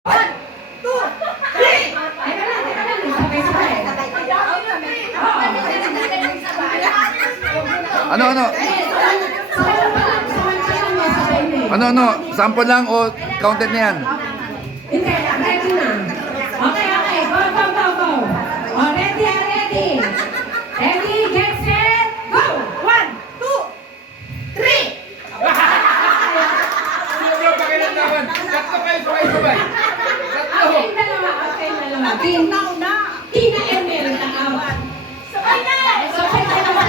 1, 2, 3! Teka lang. Sabay-sabay. Ano? Sample lang o counted na yan? Hindi, ready na. Okay. Go. O, ready. Ready, get set, go! 1, 2, 3! Tatlo kayo, sabay-sabay. Okay, dalawa. Tina Emel na out. Sabay na! Sabay dalawa.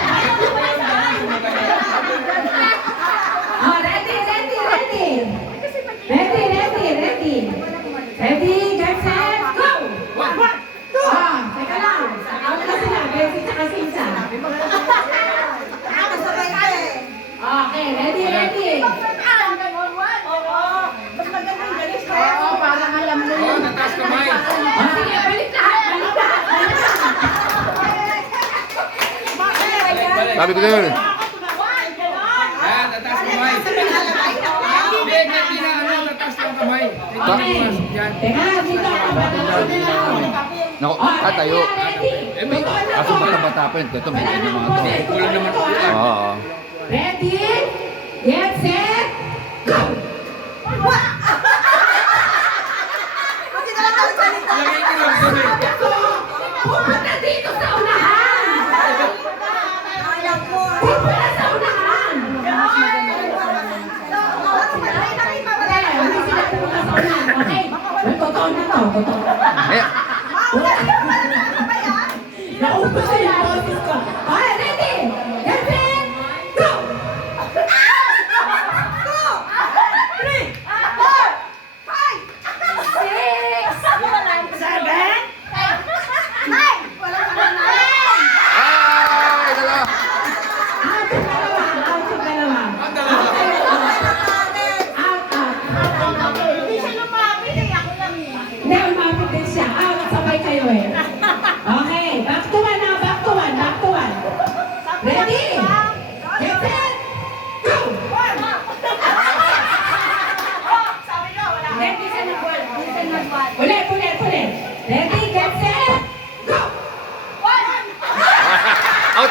Oh, ready. Ready, get set, go! 1, 2! Teka lang. Out na sila. Besi tsaka Sinsa. Okay, ready. Parang alam mo yun. Nataas kamay. Sige, balik lahat. Sabi ko na yun. Ayan, tataas kamay. Hindi na tataas ng kamay. Okay. Teka, dito ako ba Naku, tayo. Kaso bata-bata pa yun. Ito, may ganyan mga to. Kulang naman po. Oo. Ready? Get set? Go! Lagay ko lang kami. Pumunta dito sa unahan! Pumunta sa unahan! Hindi sila pumunta sa unahan, okay? Totoo na to, totoo. Eh, Naubos na yung boses ko. Okay, ready? Get set? Go! 6, 7, ay, dalawa. Out yung dalawa. Out. Hindi, umapit din siya. Out, sabay kayo eh. Okay, back to one. Ready? Get set? Go! Ready, sa nagwal. Ulit. Ready, get set? Go! Out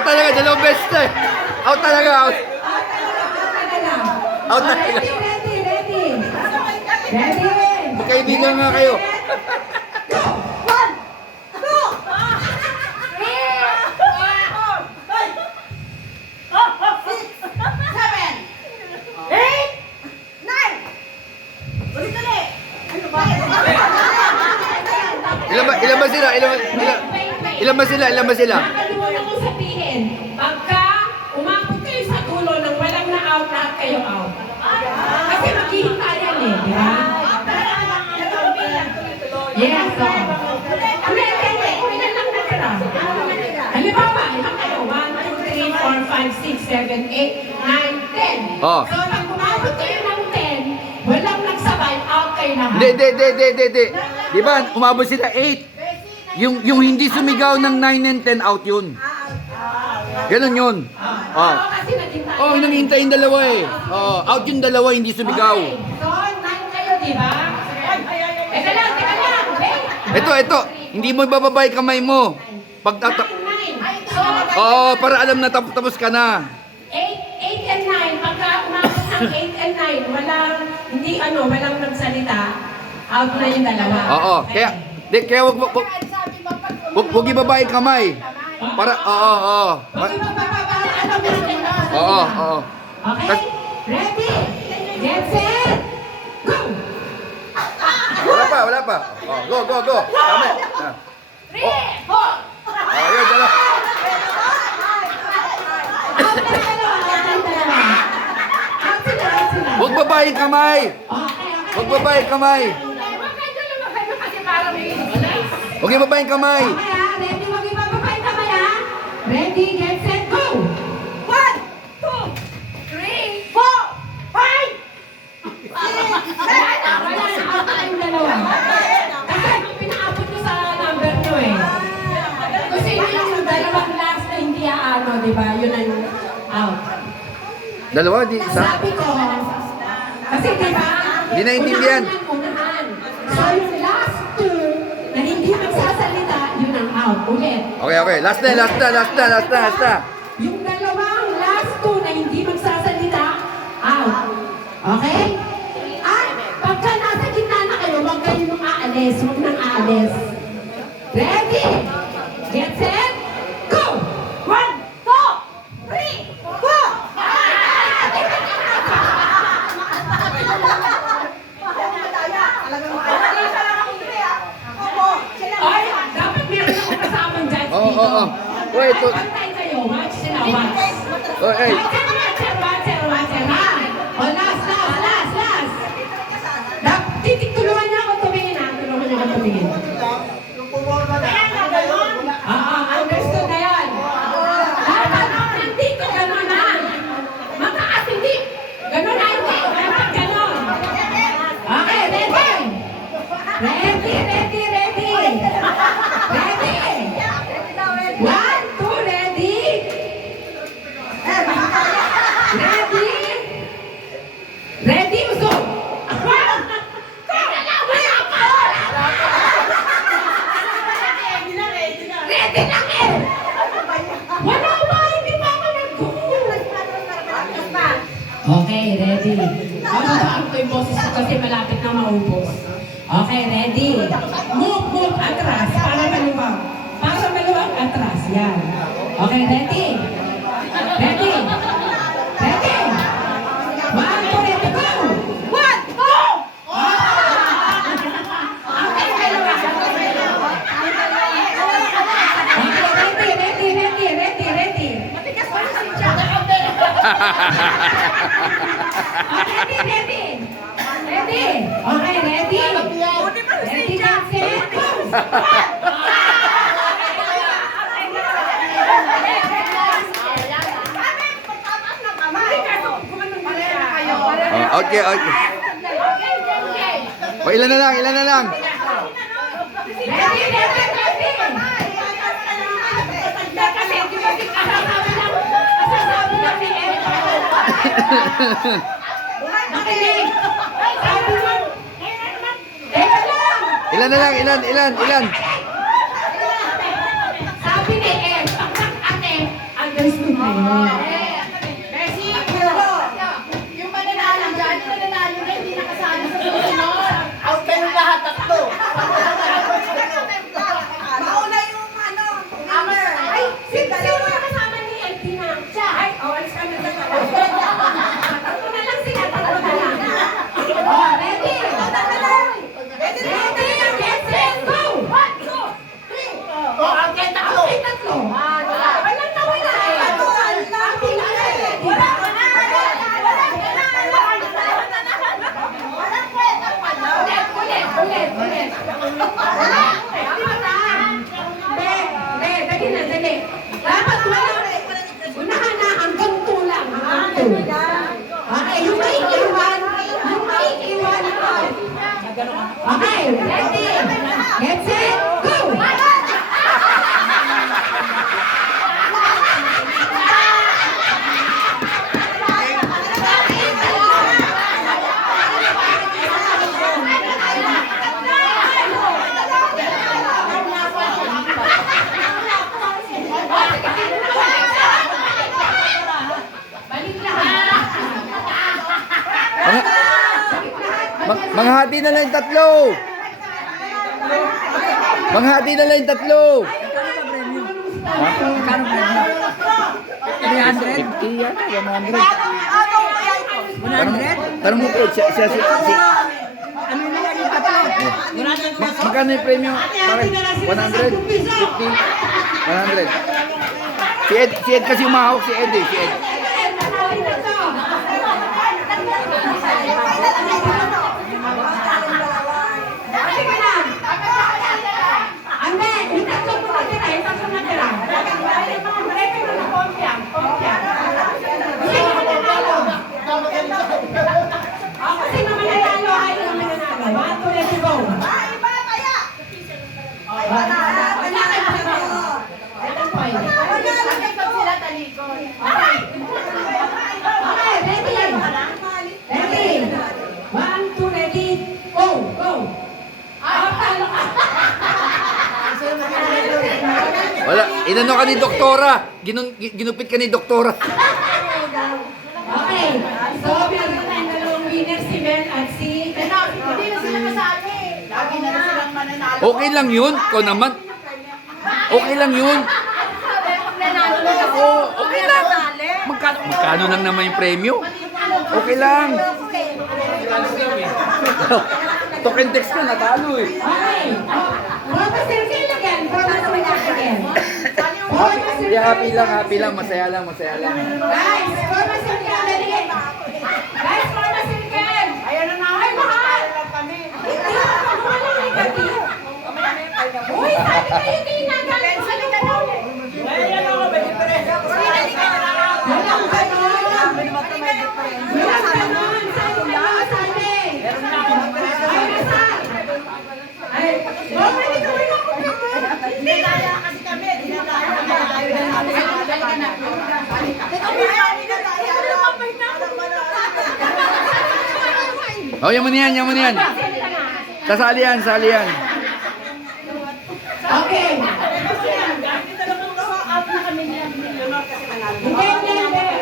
talaga, dalawang beses na eh. Out talaga. Ready? Magkaibigan nga kayo. Go! 1, 2, 3, 4, 5, 6, 7, 8, 9. Ilan ba sila? Nakalimutan kong sabihin, pagka umabot kayo sa dulo ng walang na-out, lahat kayo out. Kasi maghihintayan eh, di ba? Yes, so. Ilan lang natira? Halimbawa, ilan kayo? 1, 2, 3, 4, 5, 6, 7, 8, 9, 10. Oh. So, pag umabot kayo ng 10, walang nagsabay, out kayo lahat. Hindi. Di ba, umabot sila 8. Yung hindi sumigaw ng 9 and 10 out yun. Ganun yun. Oh. Kasi naghintay. Oh, nanghintay yung dalawa eh. Oh, out yung dalawa, hindi sumigaw. Okay. So, 9 kayo, di ba? Teka lang. Ito. Hindi mo ibababa yung kamay mo. Pag 9. So, Oo, para alam na tapos ka na. 8 and 9, pagka umabot ng 8 and 9, walang nagsalita, out na yung dalawa. Oo, kaya wag ibaba yung kamay. Para, oo. Okay, magpapapala, meron na. Oo. Okay? Ready? Get set? Go! Wala pa. Oh, go. Tama. 3, 4. Oh, yun, dalawa. Out na yung dalawa. Out sila. Huwag baba yung kamay. Okay. Huwag baba yung kamay. Kasi parang may nice. Huwag ibaba yung kamay. Okay ready? Wag ibababa yung kamay Ready, get set, go! 1, 2, 3, 4, 5! Wala na out na yung dalawa. Kasi pinaabot ko sa number nyo eh. Kasi yun yung dalawang last na hindi di ba? Yun ang out. Dalawa, di isa. Sabi ko, Hindi naintindihan. Unahan. So yung last two na hindi magsasalita, yun ang out. Ulit. Okay. Last na. Yung dalawang last two na hindi magsasalita, out. Okay? At pagka nasa gitna na kayo, huwag kayo nung aalis. Huwag nang aalis. Ready? Get set? Go! 1, 2, 3, 4! Ay, dapat meron akong kasamang judge Oo. dito. Uy, ito. Pantay kayo. Watch sila, watch. Uy. Watcher, ha? O, last. Tulungan niya ako tumingin, ha? Tulungan niya ako tumingin. Understood na yan. Dapat nandito, gano'n na. Mataas, hindi. Gano'n na, hindi. Dapat gano'n. Okay, ready? One, two, ready? Ready, usok. Ready lang eh. Wala ba? Hindi pa ako nag-go. Okay, ready. Bababaan ko yung boses ko kasi malapit na maubos. Okay, ready. Move atras para maluwag. Para maluwag atras. Yan. Okay, ready. Ready. One, two, ready, go. One, go. Okay, maluwag. Okay, ready. Matigas pa si Jack. Ready? Okay, ready? Ready, that's it. Okay. O, ilan na lang. Ready. Kasi, di ba, asasabi lang ni Ed. Makinig. Sabi mo, teka lang. Ilan na lang. Sabi ni Ed, ate, understood na yun. Yung mananalo dyan, yung mananalo na hindi nakasali sa susunod. Out kayo lahat, tatlo. Mauna yung winner. Ay, sino na kasama ni Ed na? Siya. Ay, alis ka na sa tatlo na lang sila, tatlo na lang. Oh, ready? Ready, get set, go! 1, 2, 3. Okay, tatlo. Okay, tatlo. Walang nawala eh. Sabi na eh. Ulit. Dali. Dapat wala. Unahan na hanggang 2 lang. Okay, yung may iwan. Okay, ready. Get set, go! Balik lahat. Manghati na lang yung tatlo. Manghati na lang yung tatlo. Kano premium? 300? 50 yan, 100. 100? Tanong mo po, siya. Ano na lang yung tatlo? Magkano yung premium? Pare, 100? 50? 100. Si Ed kasi umahawak si Ed. Sila talikod. Inano ka ni doktora. Ginupit ka ni doktora. Okay. So, meron tayong dalawang winner, si Mel at si... Hindi na sila kasali. Lagi na silang mananalo. Okay lang yun. Ikaw naman. Okay lang yun. Oo, okay lang. Magkano lang naman yung premyo? Okay lang. Token text ka, natalo eh. Okay. Forma circle again. Forma circle again. Happy lang, masaya lang. Guys, forma circle again. Guys, forma circle. Ayan na Ay, mahal. Uy, sabi kayo din na gano'n. Walang ganon. Walang ganon. Sabi kayo, sabi. Ay, nasa. Ay, pwede gawin ako. Hindi kaya kasi kami. Dinadaya kami. Oh, yan mo na yan. Sasali yan. Okay. Hindi.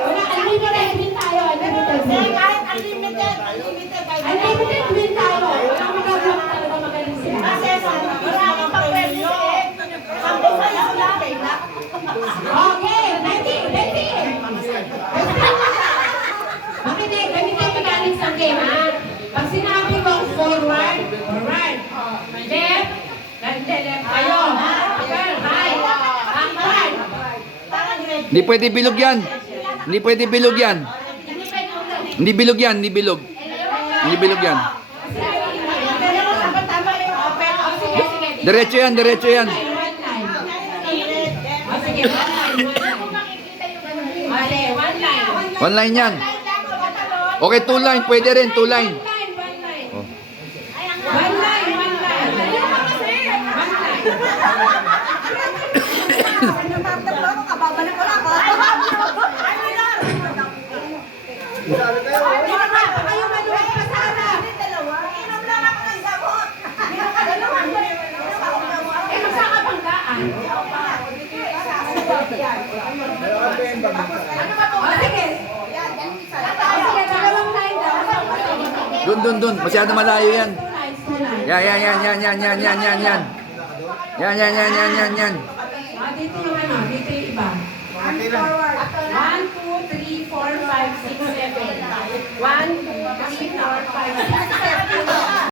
Wala, unlimited win tayo. Kahit unlimited. Unlimited win tayo. Wala magagawa talaga magaling sila. Kasi maraming pa-premyo eh. Sampung kayo lang. Okay, ready. Makinig, mechanics ng game, ha? Pag sinabi ko forward, left kayo. Upper, right, backward. Hindi pwede bilog yan. Hindi bilog yan. Sige, Diretso yan. one line. O, sige, one line. One line yan. Okay, 2 line. Pwede rin, 2 line. Oh. One line. Kababalik ko lang. Kayo maluwag pa sa harap. Inom lang ako ng gamot. Eh, magsakabanggaan. O, sige. Dalawang line daw. Dun. Masyado malayo yan. 2 lines. Yan. Yan.